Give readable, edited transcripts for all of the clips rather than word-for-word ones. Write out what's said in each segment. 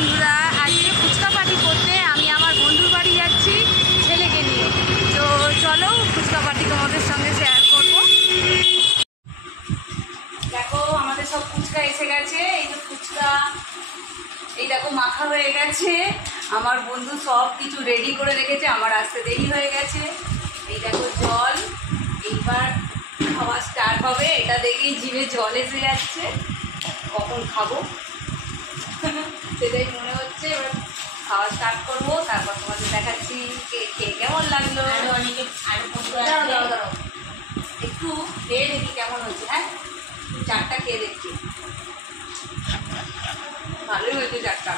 বন্ধুরা, আজকে ফুচকা পার্টি করতে আমি আমার বন্ধুর বাড়ি যাচ্ছি ছেলেকে নিয়ে। তো চলো ফুচকা পার্টি তোমাদের সঙ্গে শেয়ার করব। দেখো আমাদের সব ফুচকা এসে গেছে। এই যে ফুচকা, এই দেখো মাখা হয়ে গেছে। আমার বন্ধু সব কিছু রেডি করে রেখেছে, আমার আসতে দেরি হয়ে গেছে। এই দেখো জল, এইবার খাওয়া স্টার্ট হবে। এটা দেখেই জিভে জল এসে যাচ্ছে, কখন খাবো সেটাই মনে হচ্ছে। এবার খাওয়া স্টার্ট করবো, তারপর তোমাদের দেখাচ্ছি খেয়ে কেমন লাগলো। একটু খেয়ে দেখি কেমন হচ্ছে। হ্যাঁ, চারটা খেয়ে দেখছি, ভালোই হয়েছে চারটা।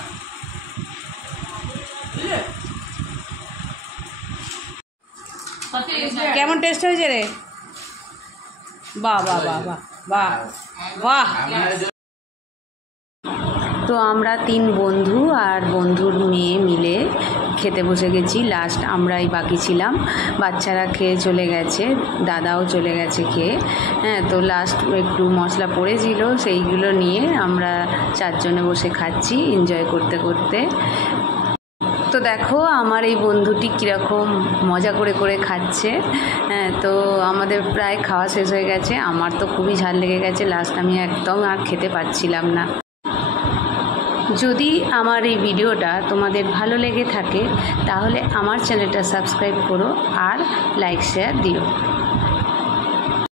কেমন টেস্ট হয়েছে রে? বাহ বাহ বাহ বাহ বাহ বাহ। তো আমরা 3 বন্ধু আর বন্ধুর মেয়ে মিলে খেতে বসে গেছি। লাস্ট আমরাই বাকি ছিলাম, বাচ্চারা খেয়ে চলে গেছে, দাদাও চলে গেছে খেয়ে। হ্যাঁ, তো লাস্ট একটু মশলা পড়েছিল, সেইগুলো নিয়ে আমরা 4 জনে বসে খাচ্ছি এনজয় করতে করতে। তো দেখো আমার এই বন্ধুটি কীরকম মজা করে করে খাচ্ছে। হ্যাঁ, তো আমাদের প্রায় খাওয়া শেষ হয়ে গেছে। আমার তো খুবই ঝাল লেগে গেছে, লাস্ট আমি একদম আর খেতে পারছিলাম না। যদি আমার এই ভিডিওটা তোমাদের ভালো লেগে থাকে তাহলে আমার চ্যানেলটা সাবস্ক্রাইব করো আর লাইক শেয়ার দিও।